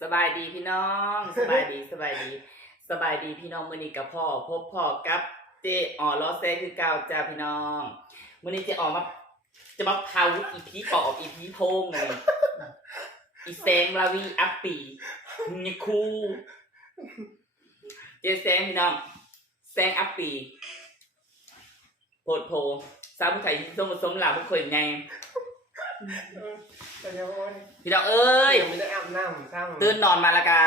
สบายดีพี่น้องสบายดีสบายดี สบายดีพี่น้องมื้อนี้กับพ่อ พบพ่อกับเจอ๋อล้อแซคือเก่าจ้าพี่น้องมื้อนี้เจอ๋อมาจะมาพาวุธอีพีปอบอีพีโพงไงอีแซงลาวีอัปปีนี่คูเจแซงพี่น้องแซงอัปปีโพดโพสาวผู้ไทยที่สมสมหลาบุเคยไง แต่ยังว่าพี่น้องเอ้ยยังไม่ได้อาบน้ำซ้ำตื่นนอนมาและกา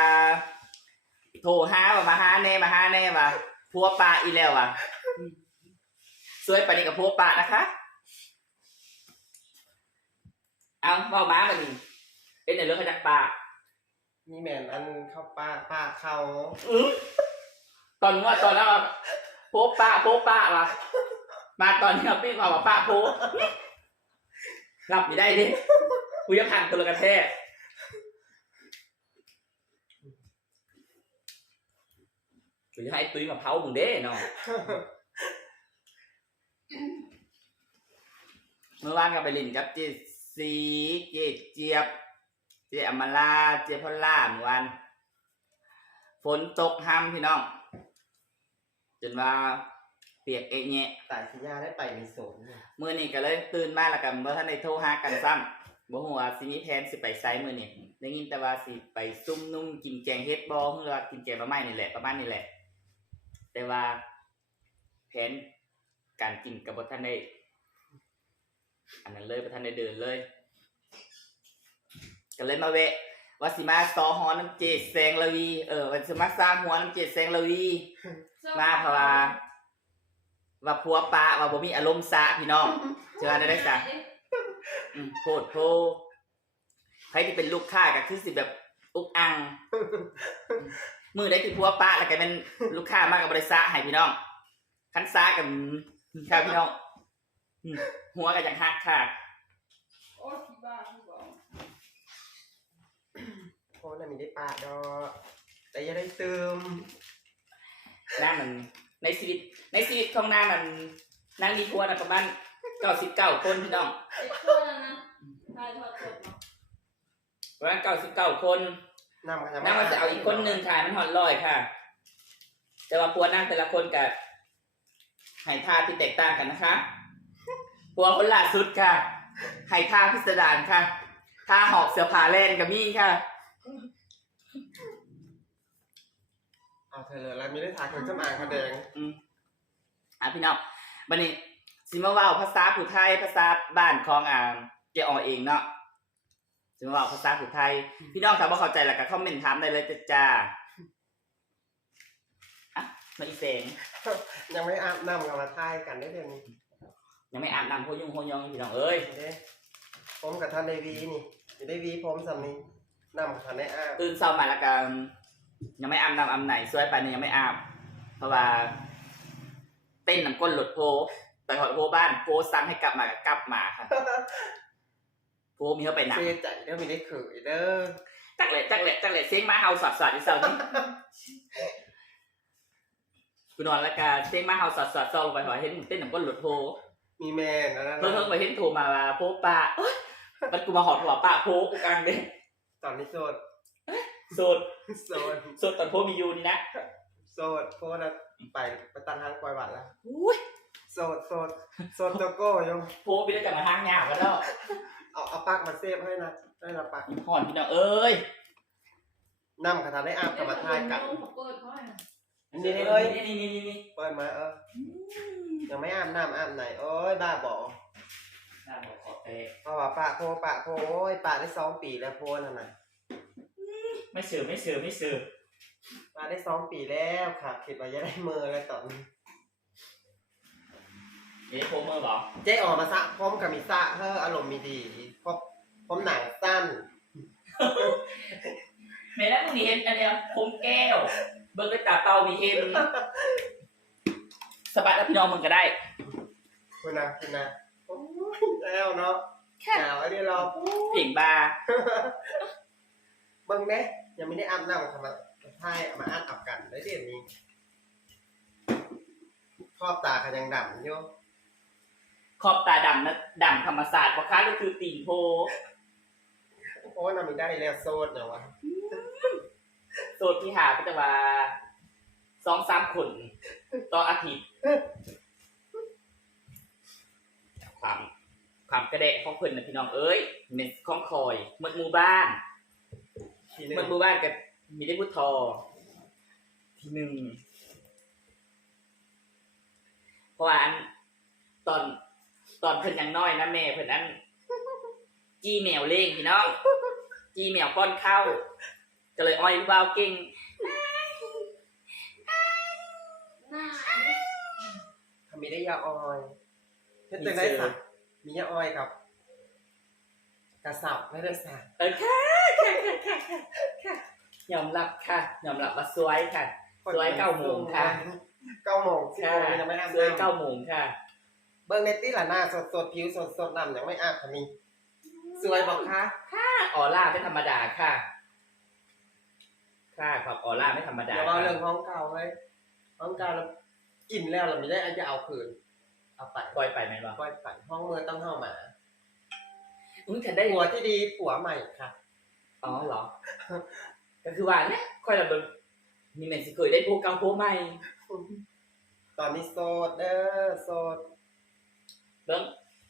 โทรหาว่ามาหาแน่มาหาแน่ว่าพัวปลาอีแล้วอะสวยปานนี้กับพัวปลานะคะเอาเว่าม้ามาดิเป็นในเรื่องขจักปลามีแมนอันเข้าป้าป้าเข้าอื้อตอนว่าตอนนั้นว่าโพปลาโพปลาว่ะมาตอนนี้เราปิ้งมาว่าปลาโพ หลับอยู่ได้ดิกูยังหันตัวกระแทกกูจะให้ตุ้ยมาเผามึงเด้เนาะเมื่อวานก็ไปลินกับเจซีเจเจี๊ยบ เจอมาลาเจพอลล่าเมื่อวานฝนตกห้ำพี่น้องจนว่า ปียกเอะแยะตายสิยาได้ไปในสวนเนี่ยมื่อนี้ก็เลยตื่นมาแล้วกันเมื่อท่านได้โทรหากันซ้ำบ่ฮู้ว่าสิมีแผนสิไปไสมื้อนี้ได้ยินแต่ว่าสิไปซุ่มนุ่มกินแกงเฮ็ดบ่หรือว่ากินแกงหน่อไม้นี่แหละประมาณนี้แหละ แต่ว่าแผนการกินกับบ่ทันได้อันนั้นเลยบ่ทันได้เดินเลย ก็เลยมาแวะว่าสิมาซอฮอน้ำเจดแสงละวี เออว่าสิมาสร้างหัวน้ำเจดแสงละวี มาเพราะว่า ว่าพัวปลาว่าบ่มีอารมณ์ซะพี่น้องเจอได้ได้จ้ะอืมโพดโพใครที่เป็นลูกค้าก็คือสิแบบอุกอัง มือได้ที่พัวปลาแล้วก็เป็นลูกค้ามากกับบริษัทให้พี่น้องคันซากับค่ะพี่น้องอืมหัวก็ยังหักค่ะโอ้ยที่บ้าที่บอกเพราะน่ะมีได้ปลาดอกแต่อยังได้เติมหน้ามัน ในชีวิต ในชีวิตของหน้ามันนางมีพัวนะประมาณเก้าสิบเก้าคนพี่น้องไอ้ตัวนั้นนะทายทอดสดเนาะประมาณเก้าสิบเก้าคนน้ำก็จะนางมันจะเอาอีกคนหนึ่งค่ะมันหอนลอยค่ะ แต่ว่าพัวนั่งแต่ละคนกับให้ท่าที่แตกต่างกันนะคะพัวคนล่าสุดค่ะให้ท่าพิสดารค่ะท่าหอกเสือผาเล่นกับมี่ค่ะ เอาเธอเลยแล้วมีได้ถ่ายคนจำอางคะแดงอะพี่น้องบันนี้สิมาเว่าภาษาผู้ไทยภาษาบ้านของอ่าเจออเองเนาะสิมาเว่าภาษาผู้ไทย พี่น้องถ้าบ่เข้าใจแล้วก็คอมเมนต์ถามได้เลยจ้ะจ้าอะมาอีเสงยังไม่อาบน้ำกับมาถ่ายกันได้เดือนนี้ยังไม่อาบน้ำโพยุ่งโพยองพี่น้องเอ้ยเด้ผมกับท่านได้วีนี่จะได้วีผมสำนี้น้ำกับท่านได้อาบตื่นเช้ามาแล้วก็ ยังไม่อาบน้ำอาบไหนสวยไปานนี่ยังไม่อาบเพราะว่า เต้นน้ำก้นหลดโพไปหอดโพบ้านโพสั่งให้กลับมาก็กลับมาค่ะโพมีเขาไปหนักเสียใจเด้อมีได้เขยเด้อจักเละจักเละจักเละเสียงหมาเห่าสัดสัดอีเสานี่กูนอนแล้วกันเสียงหมาเห่าสัดสัดซอลงไปหอยเห็นเต้นน้ำก้นหลดโพมีแมนนะเพิ่งเพิ่งไปเห็นโทรมาว่าโพป้าเอ้ยมันกูมาหอดหัวป้าโพกูกลางเลยตอนนี้โสด โสดโสดโสดตอนโพมีอยู่นี่นะโสดโพสต์แล้วไปไปตันทางปล่อยบัตรแล้วอุ้ยโสดโสดโสดโตโก้ยงโพพี่ได้จะมาทางยาวกันแล้วเอาเอาปลักมาเซฟให้นะได้ละปลักอีพอนพี่น้องเอ้ยน้ำกระทะได้อาบกับมาทายกันเขาเปิดเขาให้นี่นี่นี่นี่นี่นี่นี่เปิดมาเออยังไม่อาบน้ำอาบไหนโอ้ยบ้าบอน่าบอกขอเตะเพราะว่าปะโพปะโพโอ้ยปะได้สองปีแล้วโพนั่นน่ะ ไม่เสือไม่เสือไม่เสือปะได้สองปีแล้วค่ะคิดว่าจะได้มือแล้วตอนนี้เดี๋ยวโพเมอร์บอกเจ๊ออกมาสะพร้อมกับมิสะเฮ้ออารมณ์มีดีเพราะผมหนังสั้นแม่แล้วมึงนี่เห็นอันเนี้ยผมแก้ว เบิกด้วยตาเตามีเห็นสบายแล้วพี่น้องมึงก็ได้คุณนะคุณนะโอ้ยแล้วเนาะหนาวอันนี้เราเพียงบาร์เบิ่งเน่ ยังไม่ได้อาบน้ำทำมาทายเอามาอาบอาบกันได้เดือนนี้ครอบตากันยังดำอยู่ขอบตาดำนะดำธรรมศาสตร์เพราะค้าก็คือตีนโพเพราะว่านามิได้แล้วโซดเนาะวะโซนที่หาก็จะว่าสองสามคนต่ออาทิตย์ความความกระเดะของเพิ่นนะพี่น้องเอ้ยเม็นของคอยหมดหมู่บ้าน ทีหนึงหมดหมู่บ้านกับมีได้พุททอที่หนึ่งเพราะว่าอันตอนตอนเพิ่นยังน้อยนะแม่เพิ่นอัน จีแมวเล่งพี่น้องจีแมวป้อนข้าวก็เลยอ้อยผู้บ่าวเก่งหน้าทำมีได้ยาออยเฮ็ดจังได้สักมียาออยครับ กระสับไม่ได้สักเออค่ะ ค่ะค่ะค่ะค่ะยอมรับค่ะยอมรับว่าสวยค่ะ สวยเก้าโมงค่ะเก้าโมงสิบค่ะโมงยังไม่อาบสวยน้ำเก้าโมงค่ะ เบิ้งในตี้ละหน้าสดสดๆผิวสดสดๆน้ำยังไม่อาบค่ะมีสวยบอกคะออร่าไม่ธรรมดาค่ะ ค่ะครับออร่าไม่ธรรมดาเดี๋ยวเราค่ะเรื่องห้องเก่าไว้ห้องเก่าเรากินแล้วเราไม่ได้อันจะเอาคืนเอาไปปล่อยไปไหมวะปล่อยไปห้องเมื่อต้องเข้ามาอุ้ยฉันได้ผัวที่ดีผัวใหม่ค่ะ อ๋อเหรอ ก็คือว่าเนี่ยค่อยเราโดนมีเมนสิเคยได้พวกเก่าพวกใหม่ตอนนี้โสดเด้อโสดเบิ้ง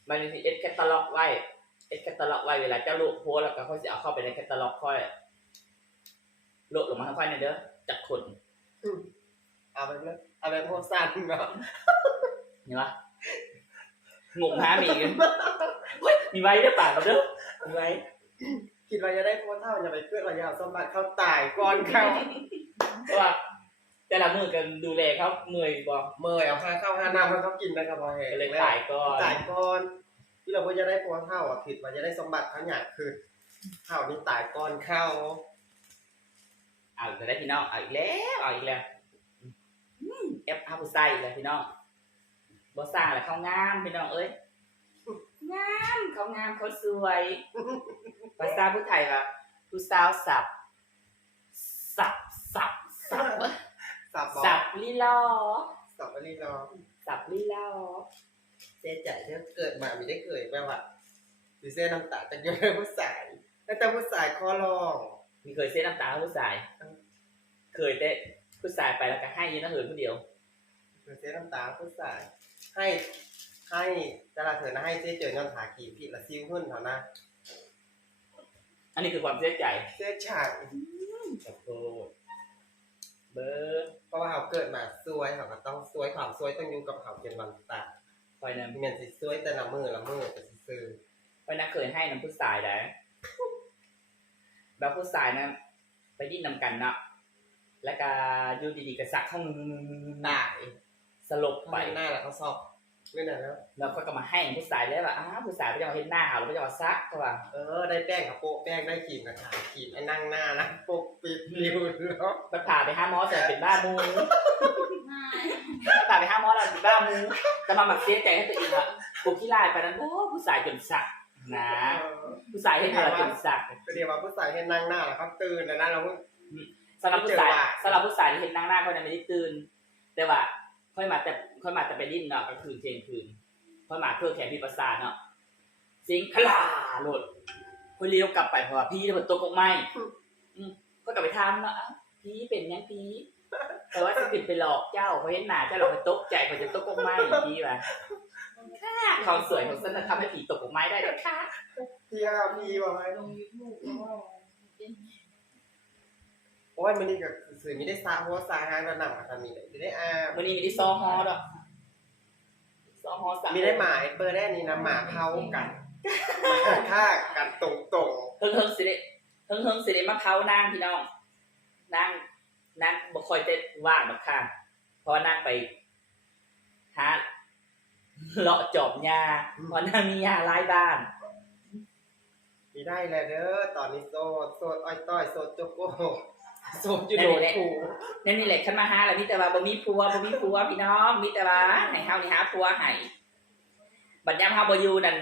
มันมีเอสแคตตาล็อกไว้เอสแคตตาล็อกไว้เวลาเจ้าลูกโพสต์แล้วก็ค่อยจะเอาเข้าไปในแคตตาล็อกค่อยโหลดลงมาค่อยหน่อยเด้อจากคนเอาไปเลยเอาไปพวกสั้นเนาะเห็นปะงงหามีกันเฮ้ยมีไว้ได้อปากเราเด้อมีไว้ คิดว่าจะได้พวกเท่าอย่าไปเพื่อนเราอย่าเอาสมบัติเข้าตายก่อนเข้าเพราะว่าแต่ละมือกันดูแลเขาเมื่อยบ่เมื่อยเอาค่าเข้าห้าน้ำให้เขากินนะครับพอเห็นก็เลยตายก่อนตายก่อน ที่เราเพื่อจะได้พวกเท่าอะผิดว่าจะได้สมบัติเขาอยากคืนเท่านี่ตายก่อนเข้าเอาอีกแล้วพี่น้องเอาอีกแล้วเอาอีกแล้วอืมเอฟอาผู้ใส่แล้วพี่น้องบ่สร้างแล้วเขางามพี่น้องเอ้ย งามเขางามเขาสวยภาษาผู้ไทยว่าผู้สาวสับ สับสับสับสับบอกสับลีลอสับอะไรรอสับลีลอเสียใจที่เกิดมาไม่ได้เกิดแบบว่าดิเซ่น้ำตาจากเยอะผู้ชายแล้วแต่ผู้ชายขอร้อง มีเคยเสียน้ำตาให้ผู้ชาย เคยแต่ผู้ชายไปแล้วก็ให้อยืนนะเหินผู้เดียวดิเซ่น้ำตาผู้ชายให้ ให้แต่ละเถิดนะให้เจ๊เจอยอนถาขีผิดละซิ้วหุ่นเขานะอันนี้คือความเสียใจเจ๊ชายขอโทษเบอร์เพราะว่าเขาเกิดมาสวยเขาก็ต้องสวยความสวยต้องอยู่กับเขาจนวันตายคอยนเมียนสิสวยแต่ละมือละมือแต่สิซื้อำคอยนักเคยให้น้ำผู้ชายได้แบบผู้ชายนะไปดิ้นนำกันเนาะแล้วก็อยู่ดีๆก็สักห้องตายสลบไปไปหน้าแล้วเขาสอบ เมื่อไหร่แล้ว แล้วก็ก็มาให้ผู้ชายเลยว่าอ้าวผู้ชายไปจะมาเห็นหน้าเอาแล้วไปจะมาซักก็ว่าเออได้แป้งกับโปะแป้งได้ขีดกับขาขีดไอ้นั่งหน้านะโปะปิดริ้วแล้วไปผ่าไปห้าหมอเสร็จเป็นบ้ามูหน้าผ่าไปห้าหมอแล้วเป็นบ้ามูแต่มาหมักเสียใจให้ตัวเองอะกูขี้ลายไปนั้นโอ้ผู้ชายจนสักนะผู้ชายให้เธอจนสักก็เดียวว่าผู้ชายให้นั่งหน้าแล้วเขาตื่นแล้วนะเราสำหรับผู้ชายเจอว่าสำหรับผู้ชายที่เห็นนางหน้าเขาเนี่ยไม่ได้ตื่นแต่ว่า ค่อยมาแต่ค่อยมาแต่ไปดิ้นเนาะก็คืนเที่ยงคืนค่อยมาเพื่อแขนพี่ประสาทเนาะสิงคลาโหลดค่อยเลี้ยวกลับไปเพราะว่าพี่จะเป็นตัวกกไม้อืมก็กลับไปทำเนาะอ้าวพี่เป็นยังพี่แต่ว่าจะติดไปหลอกเจ้าเขาเห็นหน้าเจ้าเราไปตกใจเขาจะตกกกไม้พี่ว่ะค่ะความสวยของฉันจะทำให้ผีตกกกไม้ได้ด้วยค่ะพี่ก็พี่บอกให้ลงยูทูบแล้วก็เป็น โอ้ยมันนี่ก็สื่อไม่ได้ซาเพราะว่าซาห้างระหนังมาทำมีได้ได้อาวันนี้มีที่ซอฮอดอกซอฮอสั่งมีได้หมาเบอร์แรกนี่นะหมาเผากันหมาฆ่ากันตรงตรงเฮิงเฮิงสิเดเฮิงเฮิงสิเดมะพร้าวนางพี่น้องนางนางบ่ค่อยจะว่างดอกค่ะ เพราะว่านางไปหาเลาะจอบหญ้าเพราะนางมีหญ้าหลายบ้าน ๆมีได้แล้วเด้อตอนนี้โสดโสดอ้อยต้อยโสดโจโก้โสดอยู่โดนผูนั่นนี่แหละฉันมาหาแล้วมีแต่ว่าบ่มีผัวบ่มีผัวพี่น้องมีแต่ว่าให้เฮานี่หาผัวให้บัดยามเฮาบ่อยู่นั่น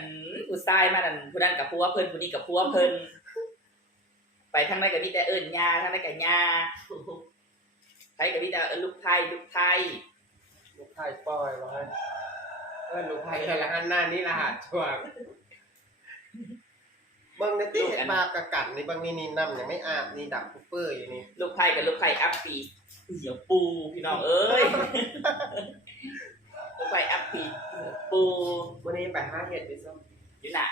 ผู้ชายมานั่นผู้นั้นกับผัวเพิ่นผู้นี้กับผัวเพิ่นไปทางใดก็มีแต่เอิ้นหญ้าทางใดก็หญ้าไผก็มีแต่เอิ้นลูกไผ่ลูกไผ่ลูกไผ่ปล่อยไว้เออลูกไผ่ละหันหน้านี่ละหัดช่วง เบิ่งในที่เห็นปลากระกัดในบางนี่นี่น้ำยังไม่อาบนี่ดับคุปเปอร์อยู่นี่ลูกไผ่กับลูกไผ่อัพปีเดี๋ยวปูพี่น้องเอ้ยลูกไผ่อัพปีปูวันนี้ไปหาเห็ดไปซ้อยู่หนา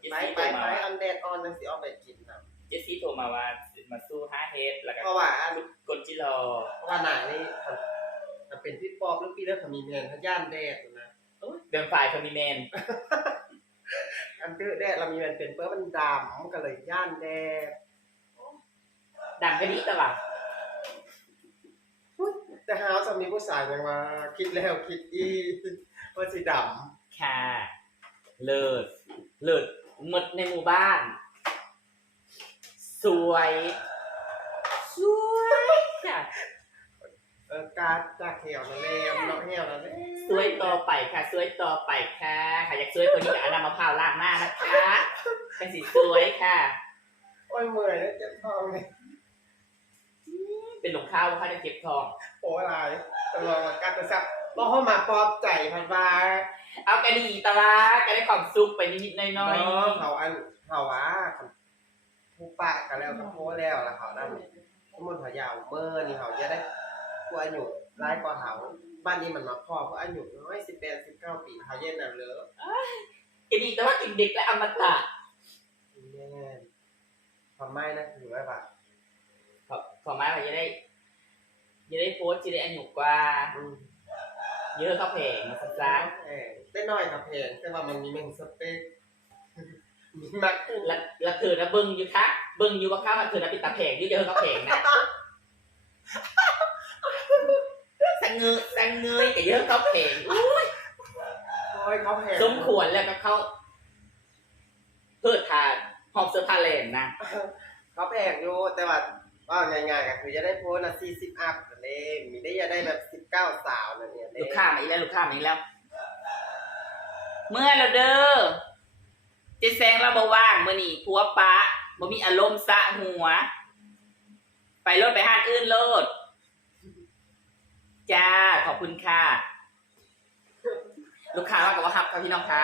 เจำไปซี่ไปโทรไปมาอันแดดออนนั่นสิเอาไปกินนะเจซี่โทรมาว่ามาสู้ห้าเฮดแล้วก็เพราะว่าอันกดจิรอเพราะว่าหนานี่มันมันเป็นพี่ปอบหรือพี่เลือดขมีเมียนพย่านแดดนะโอ้ยเดินฝ่ายคอมมิเมน อันเตื้อแดดเรามีมันเป็นเปื้อมันดำก็เลยย่านแดดดังกระดิตะว่ะแต่หาสามีผู้ชายยังว่าคิดแล้วคิดอีกว่าสิดค่ะเลิศเลิศหมดในหมู่บ้าน สวย สวยค่ะำเออการจากแถวนั่นแหละเนาะแถวนั่นแหละสวยต่อไปค่ะสวยต่อไปค่ะใครอยากสวยกว่านี้ก็เอาน้ำมะพร้าวล้างหน้านะคะเป็นสีสวยค่ะ โอ้ยเมื่อยแล้วเจ็บท้องเลยเป็นหลงข้าวว่าเขาจะเก็บทอง โอ้ยอะไรตลอดการจะสับบอกเข้ามาปลอบใจพันบาเอากระดีตะวะก็ได้ความสุขไปนิดๆหน้เนาอยะเขาอันเขาว่าผู้ปะกันแล้วก็โพแล้วแล้วเขานั่นทั้งหมดเขายาวเมื่อนี่เขาจะได้ ผู้อายุร้ายกว่าเขาบ้านนี้มันมาพ่อผู้อายุน้อยสิบแปดสิบเก้าปีเขาเย็นน่ะเลยๆกระดีแต่ว่ากินเด็กและอมตะแม่นทำไมนะถือว่าแบบขอขอมาว่าจะได้จะได้โพสต์จะได้อันหนุกกว่าอืมเยอะก็เพลงมาสักซักแพงได้น้อยกับแพงแต่ว่ามันมีเมนสเปคมีมากขึ้นแล้วแล้วเธอนะเบิ้งอยู่คะเบิ้งอยู่ว่าข้ามันเธอนะปิดตาเพลงอยู่เยอะก็เพลงนะสัง เงยสังเงยแต่เยอะก็เพลงโอ้ยเขาแพงสมควรแล้วก็เขาเพื่อทานหอบเสื้อผ้าเลนนะเขาแพงอยู่แต่ว่าว่าง่ายๆก็คือจะได้โพสต์นะสี่สิบอัพนั่นเองมีได้จะได้แบบสิบเก้าสาวนั่นเนี่ยลูกค้ามาอีกแล้วลูกค้ามาอีกแล้ว เมื่อเราเด้อเจแซงเราบ่ว่างมื่อนี่ผัวปะบ่มีอารมณ์สะหัว ไปรถไปห้างอื่นโลด จ้าขอบคุณค่ะ ลูกค้าว่ากับว่าฮับครับพี่น้องคะ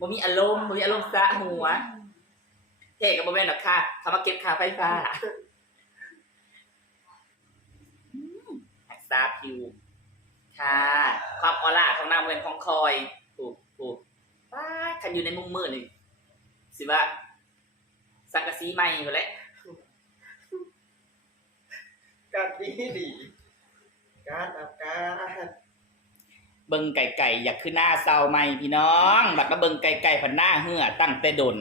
บ่มีอารมณ์บ่มีอารมณ์สะหัวเท่กับบ่แม่นหรอกค่ะเขามาเก็บค่าไฟฟ้าอักซาผิว ค่ะ ความออร่าของนางเป็นของคอยถูกถูกป้าคันอยู่ในมุมมืดนี่สิว่า สังกะสีใหม่หมดแล้ว การดีดี การอากาศเบิ่งไก่ไก่อยากขึ้นหน้าเศร้าใหม่พี่น้องบักก็เบิ่งไก่ไก่พันหน้าเหือตั้งแต่ดน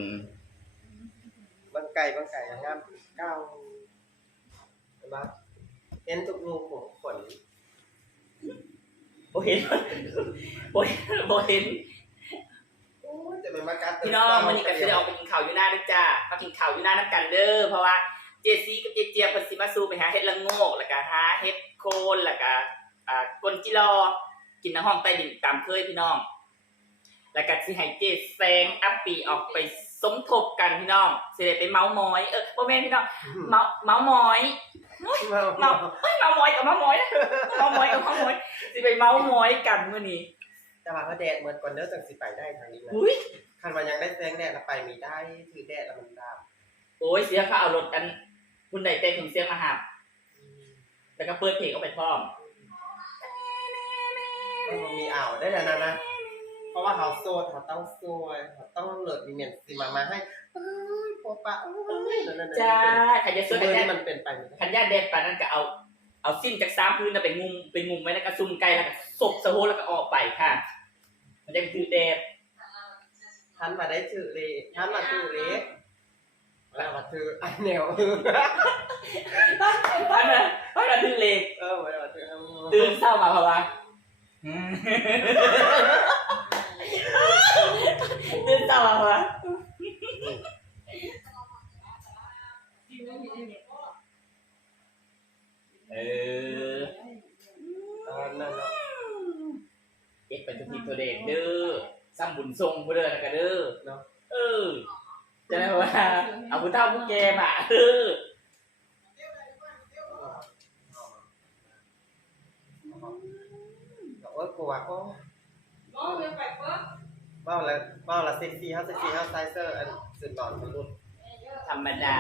บางไก่บางไก่งามเก้าเห็นปะเห็นทุกงูผมขนโบเห็นโบเห็นโบเห็นโอ้ยจะเป็นมากัดพี่น้องวันนี้ก็จะได้ออกไปกินข้าวอยู่หน้าด้วยจ้ามากินข้าวอยู่หน้าน้ำกันเด้อเพราะว่า เจซีกับเจเจียบเพิ่นสิมาสู้ไปหาเฮ็ดละโงกแล้วก็หาเฮ็ดโคนแล้วก็อ่ากลจิรอกินในห้องใต้ดินตามเคยพี่น้อง แล้วก็สิให้เจแซงอัปปีออกไปสมทบกันพี่น้องสิได้ไปเมาส์มอยเออบ่แม่นพี่น้องเมาเมาส์มอยเมาเมาเฮ้ยเมาส์มอยกับเมาส์มอยนะเมาส์มอยกับเมาส์มอยสิไปเมาส์มอยกันมื้อนี้แต่ว่าเขาแดดเหมือนก่อนเด้อจังสิไปได้ทางนี้นะอุ้ยคันว่ายังได้แสงแดดแล้วไปมีได้ถือแดดแล้วมันดโอ้ยเสียค่าเอารถกัน คุณใดเต้นถึงเสียงมาหับำแล้วก็เปิดเพลงออกไปพร้อม มันมีอ่าวได้แล้วนะนะ เพราะว่าเขาโซดเขาต้องซวยเขาต้องเลิศมีเมียนสิมามาให้เอ้ยโปะปะเอ้ยนั่นนั่นนั่นจ้าใครจะส่ช่ววยนกันที่แย่มันเป็นไปไม่ได้คันย่าเด็ดปานนั้นก็เอา เอาสิ้นจากสามพื้นน่ะไปงุมไปงุมไว้แล้วก็ซุ่มไก่แล้วก็ศพสะโพกแล้วก็ออกไปค่ะ มันจะเป็นคือเดบท่านมาได้ชื่อเลยท่านมาชื่อเล็ก แล้วมาชื่อไอแนวพันนะพันนะตื่เล็กเออมาชื่อตื่นเศร้ามาเพราะว่าตื่นเศร้ามาเพราะว่าเออตอนนั้นเนาะเอ็กเป็นทุกทีตัวเด็กเด้อซ้ำบุญทรงผู้เด้อนะกันเด้อเนาะเออ จะได้ว่าเอาผู้เฒ่าผู้แก่มาเออบอกว่ากลัวโอ้ Nó lên phải phớt. เว้าแล้วเว้าแล้วเซ็กซี่เฮาเซ็กซี่เฮาไซเซอร์อันสุดหลอนมันรุ่นธรรมดา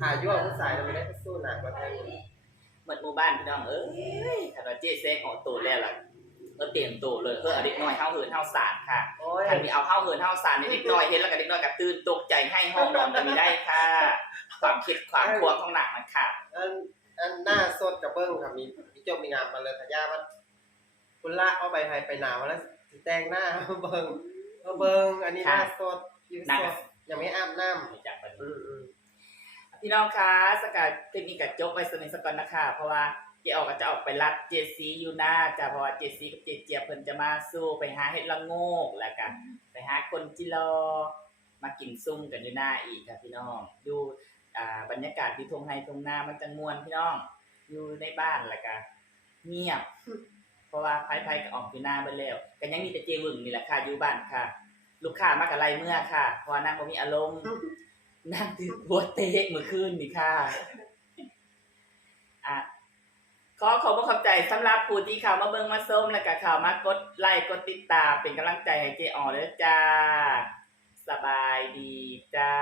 หายั่วผู้ชายแล้วไม่ได้สู้หนักกว่าแท้อยู่เหมือนหมู่บ้านพี่น้องเอ้ยถ้าเราเจ๊แซงออกตัวแล้วล่ะก็เตรียมตัวเลยเพื่อเอาเด็กน้อยเฮาเหินเฮาสารค่ะ โอ้ยคันมีเอาเฮาเหินเฮาสารนี่เด็กน้อยเห็นแล้วก็เด็กน้อยก็ตื่นตกใจให้ห้องนอนก็มีได้ค่ะ ความคิดความควงของหนังมันค่ะอันอันหน้าสดกับเบิ้งครับมีมีจบมีงามมาเลยขย่าว่าคุณละเอาไปไทยไปหนาวแล้วสิแต่งหน้าเบิ้งเอาเบิ้งอันนี้หน้าสดผิวหน้าสดยังไม่อาบน้จากบัดำอืนี้มอืมพี่น้องคะสกัดเทคนิคกับจบไปสนิทสกอนนะคะเพราะว่า เจออกก็จะออกไปรัดเจซีอยู่หน้าจ้ะเพราะว่าเจซีกับเจเจียบเพิ่นจะมาสู้ไปหาเห็ดละโงกแล้วกันไปหาคนจิรอมากินซุ่มกันอยู่หน้าอีกค่ะพี่น้องดูอ่าบรรยากาศที่ทงไฮทงนามันจังมวนพี่น้องอยู่ในบ้านแล้วก็เงียบ เพราะว่าไพ่ๆก็ออกอยู่หน้าเบิ่แล้วก็ยังมีแต่เจวึงนี่แหละค่ะอยู่บ้านค่ะ ลูกค้ามากับไรเมื่อค่ะเพราะว่านางบ่มีอารมณ์นั่งติดบัวเตะเมื่อคืนนี่ค่ะอะ ขอขอบพระคุณใจสำหรับผู้ที่ข่าวมาเบิ่งมาส้มแล้วก็ข่าวมากดไลค์กดติดตามเป็นกำลังใจให้เจอ๋อเด้อจ้า สบายดีเจ้า